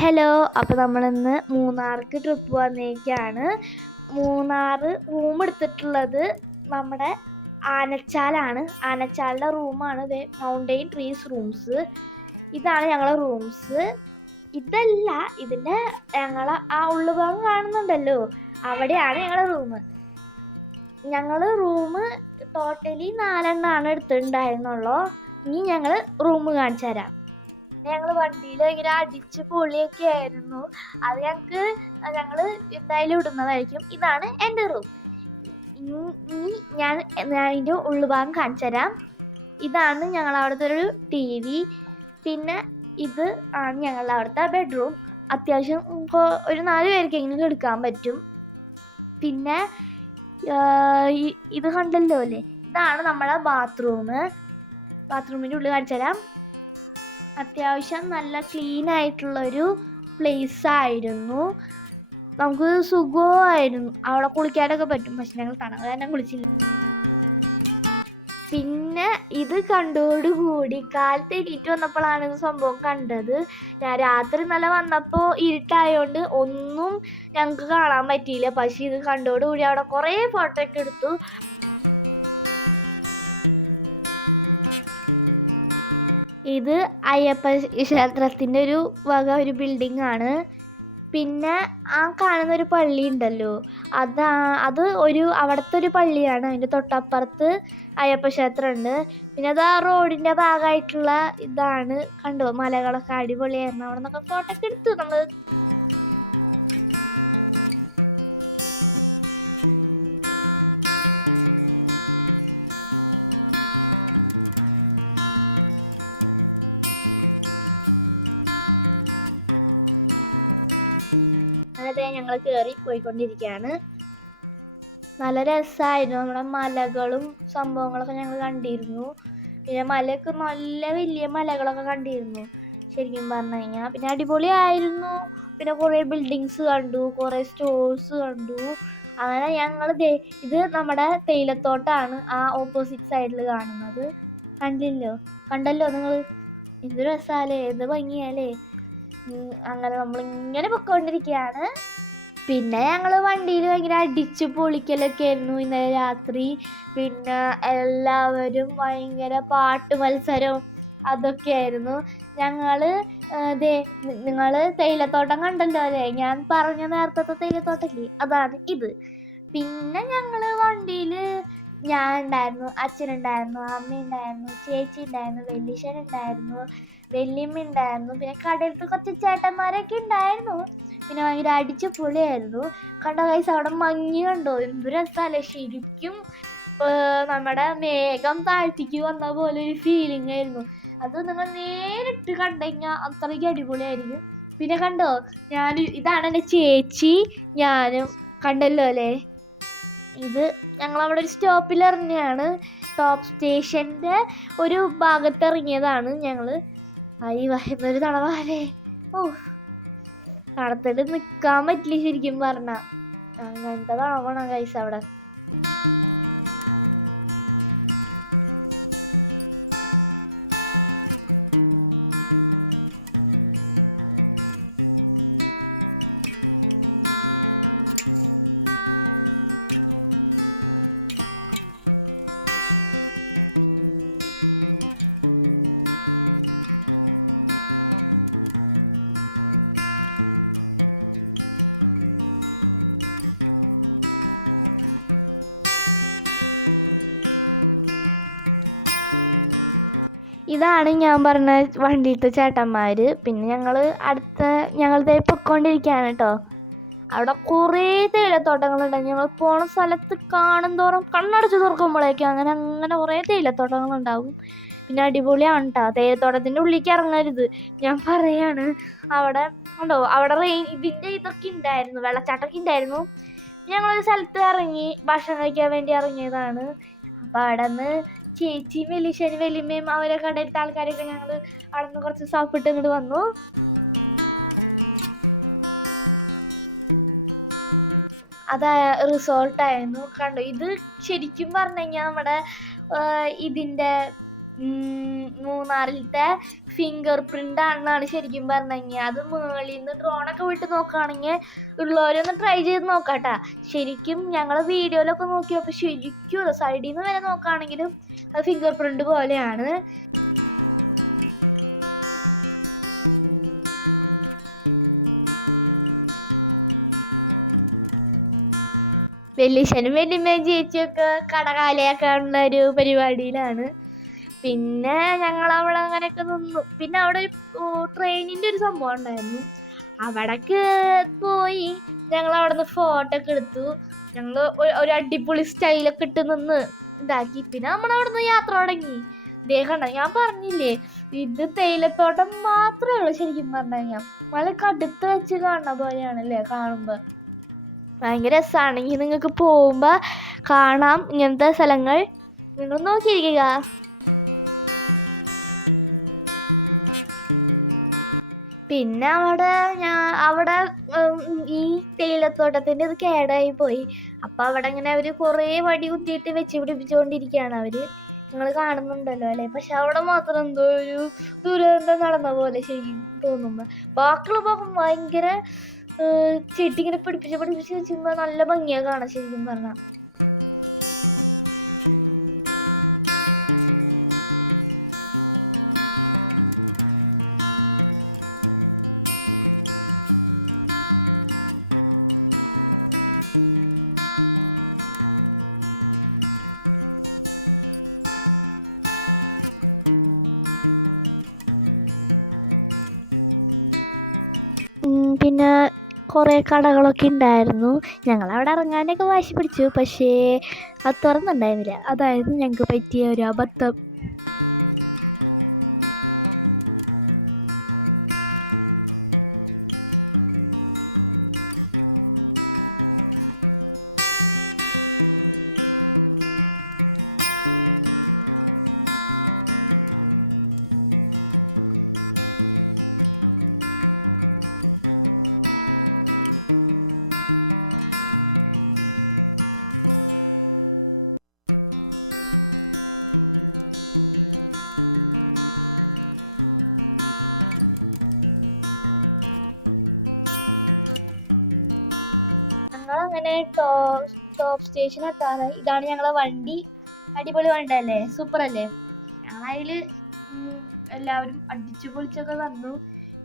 Hello, അപ്പോൾ നമ്മളിന്ന് മൂന്നാർക്ക് trip വന്നിരിക്കുകയാണ്. മൂന്നാർ റൂം എടുത്തിട്ടുള്ളത് നമ്മുടെ ആനച്ചാലാണ്. ആനച്ചാലിൻ്റെ റൂമാണ് മൗണ്ടെയിൻ ട്രീസ് റൂംസ്. ഇതാണ് ഞങ്ങളെ റൂംസ്. ഇതല്ല, ഇതിൻ്റെ ഞങ്ങളെ ആ ഉള്ളുഭാഗം കാണുന്നുണ്ടല്ലോ, അവിടെയാണ് ഞങ്ങളുടെ റൂം ടോട്ടലി 4 എണ്ണമാണ് എടുത്തിട്ടുണ്ടായിരുന്നുള്ളൂ. ഇനി ഞങ്ങൾ റൂം കാണിച്ചു തരാം. ഞങ്ങൾ വണ്ടിയിൽ ഇങ്ങനെ അടിച്ച് പൊളിയൊക്കെ ആയിരുന്നു. അത് ഞങ്ങൾ എന്തായാലും ഇടുന്നതായിരിക്കും. ഇതാണ് എൻ്റെ റൂം. ഇനി ഞാൻ അതിൻ്റെ ഉള്ളുഭാഗം കാണിച്ചു തരാം. ഇതാണ് ഞങ്ങൾ അവിടുത്തെ ഒരു TV. പിന്നെ ഇത് ആണ് ഞങ്ങളുടെ അവിടുത്തെ ബെഡ്റൂം. അത്യാവശ്യം ഒരു 4 പേർക്കെങ്കിലും എടുക്കാൻ പറ്റും. പിന്നെ ഇത് കണ്ടല്ലോ അല്ലേ, ഇതാണ് നമ്മുടെ ബാത്റൂമിൻ്റെ ഉള്ളിൽ കാണിച്ചു തരാം. അത്യാവശ്യം നല്ല ക്ലീൻ ആയിട്ടുള്ളൊരു പ്ലേസ് ആയിരുന്നു. നമുക്ക് സുഖമായിരുന്നു, അവിടെ കുളിക്കാനൊക്കെ പറ്റും. പക്ഷെ ഞങ്ങൾ തണുപ്പ് തന്നെ കുളിച്ചില്ല. പിന്നെ ഇത് കണ്ടോടുകൂടി കാലത്ത് എണീറ്റ് വന്നപ്പോഴാണ് ഇത് സംഭവം കണ്ടത്. ഞാൻ രാത്രി നല്ല വന്നപ്പോൾ ഇരുട്ടായോണ്ട് ഒന്നും ഞങ്ങൾക്ക് കാണാൻ പറ്റിയില്ല. പക്ഷെ ഇത് കണ്ടോടുകൂടി അവിടെ കുറേ ഫോട്ടോ ഒക്കെ എടുത്തു. ഇത് അയ്യപ്പ ക്ഷേത്രത്തിൻ്റെ ഒരു ഒരു ബിൽഡിംഗ് ആണ്. പിന്നെ ആ കാണുന്ന ഒരു പള്ളി ഉണ്ടല്ലോ, അത് അവിടുത്തെ ഒരു പള്ളിയാണ്. അതിൻ്റെ തൊട്ടപ്പുറത്ത് അയ്യപ്പ ക്ഷേത്രം ഉണ്ട്. പിന്നെ അത് ആ റോഡിൻ്റെ ഭാഗമായിട്ടുള്ള ഇതാണ്. കണ്ടോ, മലകളൊക്കെ അടിപൊളിയായിരുന്നു. അവിടെ നിന്നൊക്കെ ഫോട്ടോ ഒക്കെ എടുത്തു നമ്മൾ. ഞങ്ങൾ കയറി പോയിക്കൊണ്ടിരിക്കുകയാണ്. നല്ല രസമായിരുന്നു. നമ്മുടെ മലകളും സംഭവങ്ങളൊക്കെ ഞങ്ങൾ കണ്ടിരുന്നു. പിന്നെ മലയൊക്കെ നല്ല വലിയ മലകളൊക്കെ കണ്ടിരുന്നു ശരിക്കും പറഞ്ഞു കഴിഞ്ഞാൽ. പിന്നെ അടിപൊളിയായിരുന്നു. പിന്നെ കുറേ ബിൽഡിങ്സ് കണ്ടു, കുറേ സ്റ്റോഴ്സ് കണ്ടു. അങ്ങനെ ഇത് നമ്മുടെ തേയിലത്തോട്ടാണ് ആ ഓപ്പോസിറ്റ് സൈഡിൽ കാണുന്നത്. കണ്ടല്ലോ നിങ്ങൾ? എന്ത് രസാലേ, എന്ത് ഭംഗിയാലേ. അങ്ങനെ നമ്മളിങ്ങനെ പൊയ്ക്കൊണ്ടിരിക്കുകയാണ്. പിന്നെ ഞങ്ങൾ വണ്ടിയിൽ ഭയങ്കര അടിച്ച് പൊളിക്കലൊക്കെ ആയിരുന്നു ഇന്നലെ രാത്രി. പിന്നെ എല്ലാവരും ഭയങ്കര പാട്ട് മത്സരവും അതൊക്കെ ആയിരുന്നു. നിങ്ങൾ തേയിലത്തോട്ടം കണ്ടല്ലോ അല്ലേ, ഞാൻ പറഞ്ഞ നേരത്തെ തേയിലത്തോട്ടല്ലേ, അതാണ് ഇത്. പിന്നെ ഞങ്ങൾ വണ്ടിയിൽ ഞാൻ ഉണ്ടായിരുന്നു, അച്ഛനുണ്ടായിരുന്നു, അമ്മയുണ്ടായിരുന്നു, ചേച്ചി ഉണ്ടായിരുന്നു, വല്യച്ഛൻ ഉണ്ടായിരുന്നു, വല്യമ്മ ഉണ്ടായിരുന്നു. പിന്നെ കടയിലത്ത് കുറച്ച് ചേട്ടന്മാരൊക്കെ ഉണ്ടായിരുന്നു. പിന്നെ ഭയങ്കര അടിച്ച് പൊളിയായിരുന്നു. കണ്ടോ ഗൈസ്, അവിടെ മഞ്ഞ് കണ്ടോ, എന്ത് രസമല്ലേ. ശരിക്കും നമ്മുടെ മേഘം താഴ്ത്തിക്ക് വന്ന പോലെ ഒരു ഫീലിംഗ് ആയിരുന്നു. അത് നിങ്ങൾ നേരിട്ട് കണ്ടുകഴിഞ്ഞാൽ അത്രയ്ക്ക് അടിപൊളിയായിരിക്കും. പിന്നെ കണ്ടോ, ഇതാണ് എൻ്റെ ചേച്ചി, ഞാനും. കണ്ടല്ലോ അല്ലേ? ഇത് ഞങ്ങളവിടെ ഒരു സ്റ്റോപ്പിൽ ഇറങ്ങിയാണ്. ടോപ്പ് സ്റ്റേഷൻ്റെ ഒരു ഭാഗത്ത് ഇറങ്ങിയതാണ് ഞങ്ങൾ. എന്നൊരു തണവാലേ. തണുത്തിട്ട് നിൽക്കാൻ പറ്റില്ല ശരിക്കും പറഞ്ഞാൽ. അങ്ങനത്തെ തണവാണ് ഗൈസ് അവിടെ. ഇതാണ് ഞാൻ പറഞ്ഞ വണ്ടിയിലത്തെ ചേട്ടന്മാർ. പിന്നെ ഞങ്ങൾ പൊയ്ക്കൊണ്ടിരിക്കുകയാണ് കേട്ടോ. അവിടെ കുറേ തേയിലത്തോട്ടങ്ങളുണ്ട്. ഞങ്ങൾ പോണ സ്ഥലത്ത് കാണും തോറും കണ്ണടച്ച് തുറക്കുമ്പോഴേക്കും അങ്ങനെ കുറേ തേയിലത്തോട്ടങ്ങളുണ്ടാവും. പിന്നെ അടിപൊളിയാണ് കേട്ടോ. തേയിലത്തോട്ടത്തിൻ്റെ ഉള്ളിലേക്ക് ഇറങ്ങരുത്, ഞാൻ പറയാണ്. അവിടെ ഉണ്ടോ, അവിടെ ഇതിൻ്റെ ഇതൊക്കെ ഉണ്ടായിരുന്നു, വെള്ളച്ചാട്ടമൊക്കെ ഉണ്ടായിരുന്നു. ഞങ്ങളൊരു സ്ഥലത്ത് ഇറങ്ങി ഭക്ഷണം കഴിക്കാൻ വേണ്ടി ഇറങ്ങിയതാണ്. അപ്പം അവിടെ നിന്ന് ചേച്ചിയും വലിയച്ഛനും വലിയമ്മയും അവരെ കണ്ടെടുത്ത ആൾക്കാരൊക്കെ ഞങ്ങൾ അവിടെ നിന്ന് കുറച്ച് സാപ്പിട്ട് ഇങ്ങോട്ട് വന്നു. അത് റിസോർട്ടായിരുന്നു. കണ്ടോ, ഇത് ശരിക്കും പറഞ്ഞു കഴിഞ്ഞാൽ നമ്മുടെ ഇതിൻ്റെ മൂന്നാറിലത്തെ ഫിംഗർ പ്രിന്റ് ആണെന്നാണ് ശരിക്കും പറഞ്ഞെങ്കിൽ. അത് മേളിൽ നിന്ന് ഡ്രോണൊക്കെ വിട്ട് നോക്കുകയാണെങ്കിൽ ഉള്ളവരൊന്ന് ട്രൈ ചെയ്ത് നോക്കാട്ടാ. ശരിക്കും ഞങ്ങൾ വീഡിയോയിലൊക്കെ നോക്കിയപ്പോൾ ശരിക്കും സൈഡിൽ നിന്ന് വരെ നോക്കുകയാണെങ്കിലും അത് ഫിംഗർ പ്രിന്റ് പോലെയാണ്. വെല്ലിശനും വെല്ലിമ്മയും ചേച്ചിയൊക്കെ കടകാലയാക്കാനുള്ള ഒരു പരിപാടിയിലാണ്. പിന്നെ ഞങ്ങൾ അവിടെ അങ്ങനെയൊക്കെ നിന്നു. പിന്നെ അവിടെ ഒരു ട്രെയിനിന്റെ ഒരു സംഭവം ഉണ്ടായിരുന്നു. അവിടേക്ക് പോയി ഞങ്ങൾ അവിടെ നിന്ന് ഫോട്ടോ ഒക്കെ എടുത്തു. ഞങ്ങൾ ഒരു അടിപൊളി സ്റ്റൈലൊക്കെ ഇട്ട് നിന്ന് ഇതാക്കി. പിന്നെ നമ്മൾ അവിടെ നിന്ന് യാത്ര തുടങ്ങി. കണ്ട, ഞാൻ പറഞ്ഞില്ലേ ഇത് തേയിലത്തോട്ടം മാത്രമേ ഉള്ളൂ. ശരിക്കും പറഞ്ഞാൽ വളരെ കടുത്ത് വെച്ച് കാണുന്ന പോലെയാണല്ലേ കാണുമ്പോ. ഭയങ്കര രസമാണെങ്കിൽ നിങ്ങൾക്ക് പോകുമ്പോ കാണാം ഇങ്ങനത്തെ സ്ഥലങ്ങൾ. നിങ്ങൾ നോക്കിയിരിക്കുക. പിന്നെ അവിടെ ഈ തേയിലത്തോട്ടത്തിന്റെ ഇത് കേടായി പോയി. അപ്പൊ അവിടെ ഇങ്ങനെ അവര് കൊറേ വടി കുത്തിയിട്ട് വെച്ച് പിടിപ്പിച്ചുകൊണ്ടിരിക്കുകയാണ് അവര്. നിങ്ങൾ കാണുന്നുണ്ടല്ലോ അല്ലെ? പക്ഷെ അവിടെ മാത്രം എന്തോ ഒരു ദുരന്തം നടന്ന പോലെ ശരിക്കും തോന്നുമ്പോ. ബാക്കിയുള്ള ഭയങ്കര ചെട്ടി ഇങ്ങനെ പിടിപ്പിച്ച് വെച്ചുമ്പോ നല്ല ഭംഗിയാ കാണാൻ ശരിക്കും പറഞ്ഞാൽ. പിന്നെ കുറേ കടകളൊക്കെ ഉണ്ടായിരുന്നു. ഞങ്ങൾ അവിടെ ഇറങ്ങാനൊക്കെ വാശി പിടിച്ചു. പക്ഷേ അത് തുറന്നുണ്ടായിരുന്നില്ല. അതായിരുന്നു ഞങ്ങൾക്ക് പറ്റിയ ഒരു അബദ്ധം. ടോപ്പ് സ്റ്റേഷൻ എത്താറായി. ഇതാണ് ഞങ്ങളെ വണ്ടി. അടിപൊളി വണ്ടി അല്ലേ? സൂപ്പർ അല്ലേ? ഞങ്ങളതില് എല്ലാവരും അടിച്ചു പൊളിച്ചൊക്കെ വന്നു.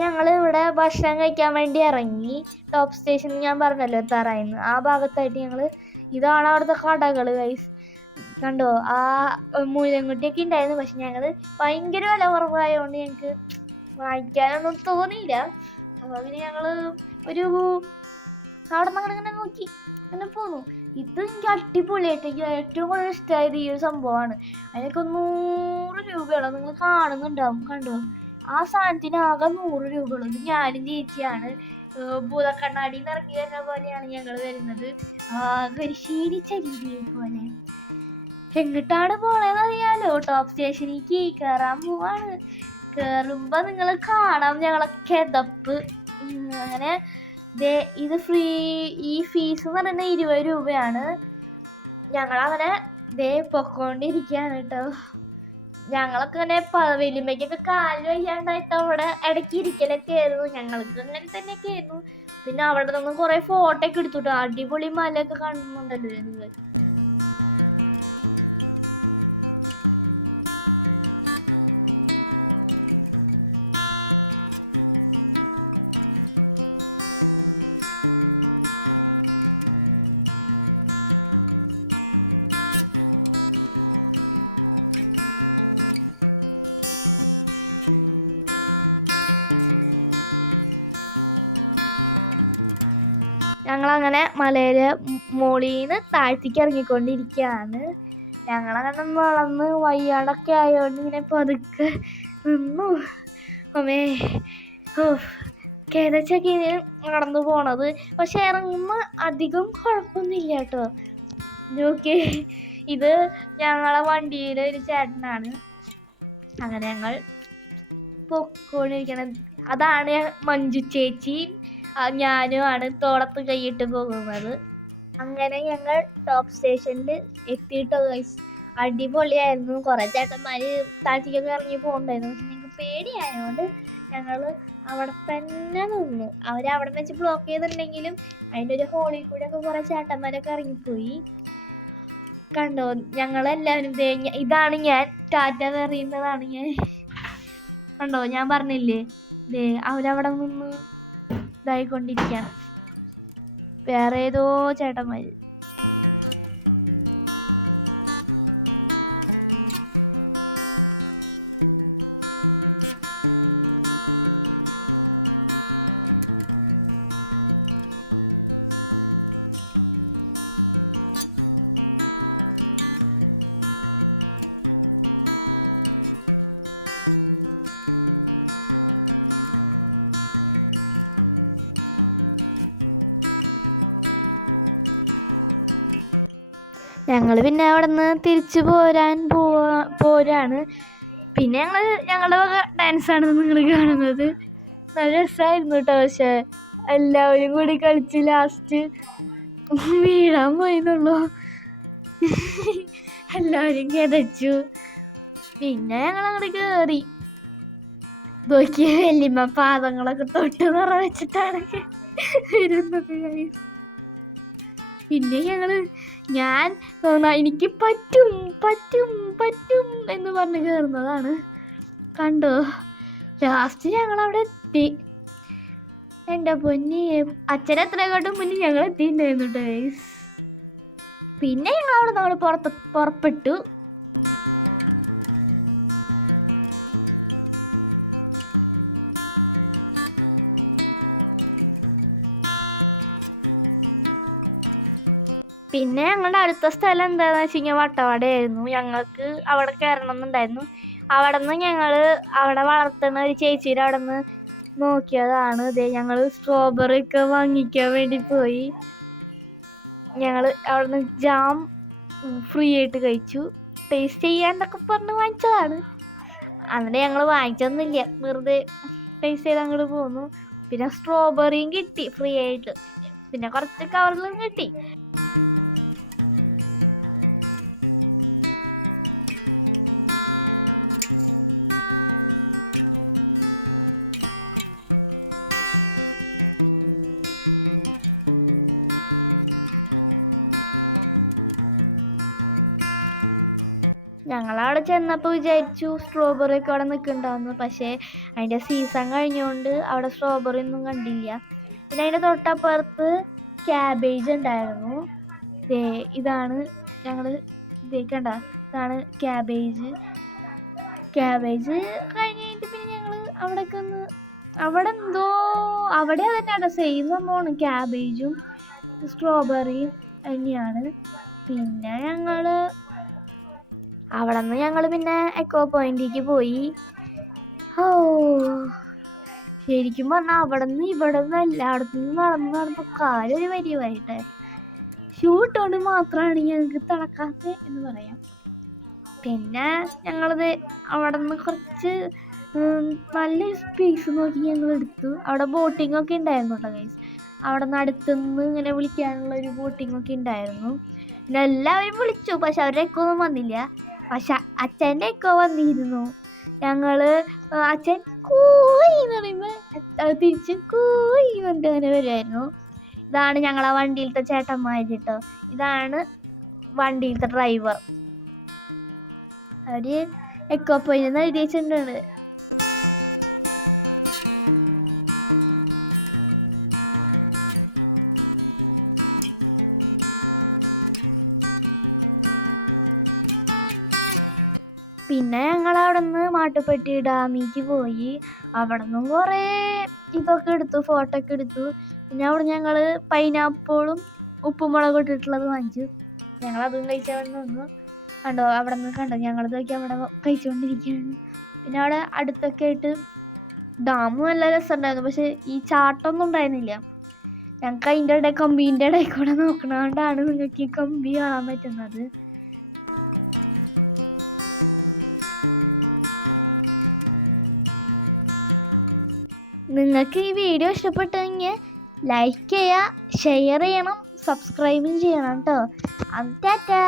ഞങ്ങള് ഇവിടെ ഭക്ഷണം കഴിക്കാൻ വേണ്ടി ഇറങ്ങി. ടോപ്പ് സ്റ്റേഷൻ ഞാൻ പറഞ്ഞല്ലോ എത്താറായിന്ന്. ആ ഭാഗത്തായിട്ട് ഇതാണ് അവിടുത്തെ കടകള് ഗൈസ്. കണ്ടോ? ആ മൂലംകുട്ടിയൊക്കെ ഉണ്ടായിരുന്നു. പക്ഷെ ഞങ്ങള് ഭയങ്കര വില കുറവായതുകൊണ്ട് ഞങ്ങക്ക് വാങ്ങിക്കാനൊന്നും തോന്നിയില്ല. അപ്പൊ പിന്നെ ഞങ്ങള് അവിടെ നിന്ന് അങ്ങനെ നോക്കി അങ്ങനെ പോന്നു. ഇത് എനിക്ക് അടിപൊളിയായിട്ട് എനിക്ക് ഏറ്റവും കൂടുതൽ ഇഷ്ടമായത് ഈ ഒരു സംഭവമാണ്. അതിനൊക്കെ 100 രൂപയുള്ളൂ. നിങ്ങൾ കാണുന്നുണ്ടാവും. കണ്ടോ? ആ സാധനത്തിന് ആകെ 100 രൂപയുള്ളൂ. ഞാനും ചേച്ചിയാണ് പൂതക്കണ്ണാടി ഇറങ്ങി വരുന്ന പോലെയാണ് ഞങ്ങൾ വരുന്നത്. ആകെ ഒരു ക്ഷീണിച്ചരിക്കും പോലെ. എങ്ങിട്ടാണ് പോണേന്ന് അറിയാലോ? ടോപ്പ് സ്റ്റേഷനിലേക്ക് കയറാൻ പോവാണ്. കേറുമ്പോ നിങ്ങൾ കാണാം ഞങ്ങളെ കിതപ്പ്. അങ്ങനെ ഇത് ഫ്രീ. ഈ ഫീസ് എന്ന് പറയുന്നത് 20 രൂപയാണ്. ഞങ്ങളങ്ങനെ പൊക്കോണ്ടിരിക്കുകയാണ് കേട്ടോ. ഞങ്ങളൊക്കെ ഇങ്ങനെ വലിയമ്മയ്ക്കൊക്കെ കാല് വയ്യാണ്ടായിട്ട് അവിടെ ഇടയ്ക്ക് ഇരിക്കലൊക്കെ ആയിരുന്നു. ഞങ്ങൾക്ക് അങ്ങനെ തന്നെയൊക്കെ ആയിരുന്നു. പിന്നെ അവിടെ നിന്ന് കുറെ ഫോട്ടോ ഒക്കെ എടുത്തുട്ടോ. അടിപൊളി മലയൊക്കെ കാണുന്നുണ്ടല്ലോ. ഞങ്ങളങ്ങനെ മലയിലെ മോളീന്ന് താഴ്ത്തിക്ക് ഇറങ്ങിക്കൊണ്ടിരിക്കുകയാണ്. ഞങ്ങളങ്ങനെ വളർന്ന് വയ്യാടൊക്കെ ആയതുകൊണ്ട് ഇങ്ങനെ പതുക്കെ നിന്നു. അമ്മേ കേതച്ചൊക്കെ നടന്നു പോണത്. പക്ഷെ ഇറങ്ങുമ്പോ അധികം കുഴപ്പമൊന്നുമില്ല കേട്ടോ. ഓക്കെ, ഇത് ഞങ്ങളെ വണ്ടിയിലെ ഒരു ചേട്ടനാണ്. അങ്ങനെ ഞങ്ങൾ പൊക്കോണ്ടിരിക്കണ അതാണ് മഞ്ജു ചേച്ചി ഞാനുമാണ് തോളത്ത് കൈയിട്ട് പോകുന്നത്. അങ്ങനെ ഞങ്ങൾ ടോപ്പ് സ്റ്റേഷനിൽ എത്തിയിട്ടോ ഗൈസ്. അടിപൊളിയായിരുന്നു. കുറെ ചേട്ടന്മാര് താഴ്ചക്കൊക്കെ ഇറങ്ങി പോകണ്ടായിരുന്നു. പക്ഷെ ഞങ്ങൾക്ക് പേടിയായതുകൊണ്ട് ഞങ്ങള് അവിടെ തന്നെ നിന്നു. അവരവിടെ വെച്ച് ബ്ലോക്ക് ചെയ്തിട്ടുണ്ടെങ്കിലും അതിൻ്റെ ഒരു ഹോളിൽ കൂടെ ഒക്കെ കുറെ ചേട്ടന്മാരൊക്കെ ഇറങ്ങിപ്പോയി. കണ്ടോ, ഞങ്ങളെല്ലാവരും ഇതാണ് ഞാൻ ടാറ്റ എറിയുന്നതാണ് ഞാൻ. കണ്ടോ, ഞാൻ പറഞ്ഞില്ലേ അവരവിടെ നിന്ന് ഇതായിക്കൊണ്ടിരിക്കുകയാണ് വേറെ ഏതോ ചേട്ടന്മാര്. ഞങ്ങൾ പിന്നെ അവിടെ നിന്ന് തിരിച്ചു പോരാണ്. പിന്നെ ഞങ്ങളുടെ വക ഡാൻസാണ് നിങ്ങൾ കാണുന്നത്. നല്ല രസമായിരുന്നു കേട്ടോ. പക്ഷെ എല്ലാവരും കൂടി കളിച്ച് ലാസ്റ്റ് വീഴാൻ പോയെന്നുള്ളൂ. എല്ലാവരും കിതച്ചു. പിന്നെ ഞങ്ങൾ അങ്ങോട്ട് കയറി നോക്കിയ വല്യമ്മ പാദങ്ങളൊക്കെ തൊട്ട് നിറ വെച്ചിട്ടാണ് വരുന്നത്. പിന്നെ ഞാൻ എനിക്ക് പറ്റും പറ്റും പറ്റും എന്ന് പറഞ്ഞ് കയറുന്നതാണ്. കണ്ടോ, ലാസ്റ്റ് ഞങ്ങൾ അവിടെ എത്തി. എൻ്റെ പൊന്നി, അച്ഛൻ എത്രയെക്കാട്ടും മുന്നേ ഞങ്ങൾ എത്തിയിട്ടുണ്ടായിരുന്നു ഗൈസ്. പിന്നെ ഞങ്ങൾ അവിടെ നമ്മൾ പുറപ്പെട്ടു. പിന്നെ ഞങ്ങളുടെ അടുത്ത സ്ഥലം എന്താണെന്ന് വെച്ച് കഴിഞ്ഞാൽ വട്ടവടയായിരുന്നു. ഞങ്ങൾക്ക് അവിടെ കയറണം എന്നുണ്ടായിരുന്നു. അവിടെ നിന്ന് ഞങ്ങൾ അവിടെ വളർത്തുന്ന ഒരു ചേച്ചിയുടെ അവിടെ നിന്ന് നോക്കിയതാണ്. ഞങ്ങൾ സ്ട്രോബെറി ഒക്കെ വാങ്ങിക്കാൻ വേണ്ടി പോയി. ഞങ്ങൾ അവിടെ നിന്ന് ജാം ഫ്രീ ആയിട്ട് കഴിച്ചു. ടേസ്റ്റ് ചെയ്യാന്നൊക്കെ പറഞ്ഞ് വാങ്ങിച്ചതാണ്. എന്നിട്ട് ഞങ്ങൾ വാങ്ങിച്ചൊന്നുമില്ല, വെറുതെ ടേസ്റ്റ് ചെയ്ത് അങ്ങോട്ട് പോന്നു. പിന്നെ സ്ട്രോബെറിയും കിട്ടി ഫ്രീ ആയിട്ട്. പിന്നെ കുറച്ച് കവറിലും കിട്ടി. ഞങ്ങളവിടെ ചെന്നപ്പോൾ വിചാരിച്ചു സ്ട്രോബെറി ഒക്കെ അവിടെ നിൽക്കുന്നുണ്ടാവുന്നു. പക്ഷേ അതിൻ്റെ സീസൺ കഴിഞ്ഞുകൊണ്ട് അവിടെ സ്ട്രോബെറി ഒന്നും കണ്ടില്ല. പിന്നെ അതിൻ്റെ തൊട്ടപ്പുറത്ത് ക്യാബേജ് ഉണ്ടായിരുന്നു. ഇതാണ് ഞങ്ങൾ കണ്ട, ഇതാണ് ക്യാബേജ്. കഴിഞ്ഞിട്ട് പിന്നെ ഞങ്ങൾ അവിടെ തന്നെയാണ് സെയിം സംഭവമാണ്. ക്യാബേജും സ്ട്രോബെറിയും തന്നെയാണ്. പിന്നെ അവിടെ നിന്ന് ഞങ്ങൾ പിന്നെ എക്കോ പോയിന്റിലേക്ക് പോയി. ശരിക്കും പറഞ്ഞാൽ അവിടെ നിന്ന് ഇവിടെ നിന്ന് എല്ലായിടത്തും നടന്നപ്പോൾ കാലൊരു വരിവായിട്ട്. ഷൂ ഇട്ടുകൊണ്ട് മാത്രമാണ് ഞങ്ങൾക്ക് തണക്കാത്തത് എന്ന് പറയാം. പിന്നെ ഞങ്ങളത് അവിടെ നിന്ന് കുറച്ച് നല്ലൊരു സ്പേസ് നോക്കി ഞങ്ങൾ എടുത്തു. അവിടെ ബോട്ടിംഗ് ഒക്കെ ഉണ്ടായിരുന്നു കേട്ടോ ഗൈസ്. അവിടെ നിന്ന് അടുത്തുനിന്ന് ഇങ്ങനെ വിളിക്കാനുള്ള ഒരു ബോട്ടിംഗ് ഒക്കെ ഉണ്ടായിരുന്നു. പിന്നെ എല്ലാവരും വിളിച്ചു, പക്ഷെ അവരുടെ എക്കോ ഒന്നും വന്നില്ല. പക്ഷെ അച്ഛൻ്റെ എക്കോ വന്നിരുന്നു. അച്ഛൻ കൂയി എന്ന് പറയുമ്പോൾ തിരിച്ച് കൂയി കൊണ്ട് അങ്ങനെ വരുമായിരുന്നു. ഇതാണ് ഞങ്ങളെ വണ്ടിയിലത്തെ ചേട്ടന്മാർ കേട്ടോ. ഇതാണ് വണ്ടിയിലത്തെ ഡ്രൈവർ. അവര് എക്കോ പോയിന്ന് എഴുതി വെച്ചിട്ടുണ്ട്. പിന്നെ ഞങ്ങളവിടെ നിന്ന് മാട്ടുപ്പെട്ടി ഡാമിലേക്ക് പോയി. അവിടെ നിന്നും കുറേ ഇതൊക്കെ എടുത്തു, ഫോട്ടോ ഒക്കെ എടുത്തു. പിന്നെ അവിടെ ഞങ്ങള് പൈനാപ്പിളും ഉപ്പുമുളകും ഇട്ടിട്ടുള്ളത് വാങ്ങിച്ചു. ഞങ്ങളതും കഴിച്ചാൽ നിന്നു. കണ്ടോ, അവിടെ നിന്ന് കണ്ടോ, ഞങ്ങളത് നോക്കി അവിടെ കഴിച്ചുകൊണ്ടിരിക്കുകയാണ്. പിന്നെ അവിടെ അടുത്തൊക്കെ ആയിട്ട് ഡാമും നല്ല രസമുണ്ടായിരുന്നു. പക്ഷെ ഈ ചാട്ടമൊന്നും ഉണ്ടായിരുന്നില്ല. ഞങ്ങൾക്ക് അതിൻ്റെ കമ്പീൻ്റെ ഇടയിൽ കൂടെ നോക്കണോണ്ടാണ് നിങ്ങൾക്ക് ഈ കമ്പി കാണാൻ പറ്റുന്നത്. നിങ്ങൾക്ക് ഈ വീഡിയോ ഇഷ്ടപ്പെട്ടെങ്കിൽ ലൈക്ക് ചെയ്യുക, ഷെയർ ചെയ്യണം, സബ്സ്ക്രൈബും ചെയ്യണം കേട്ടോ. ടാറ്റാ.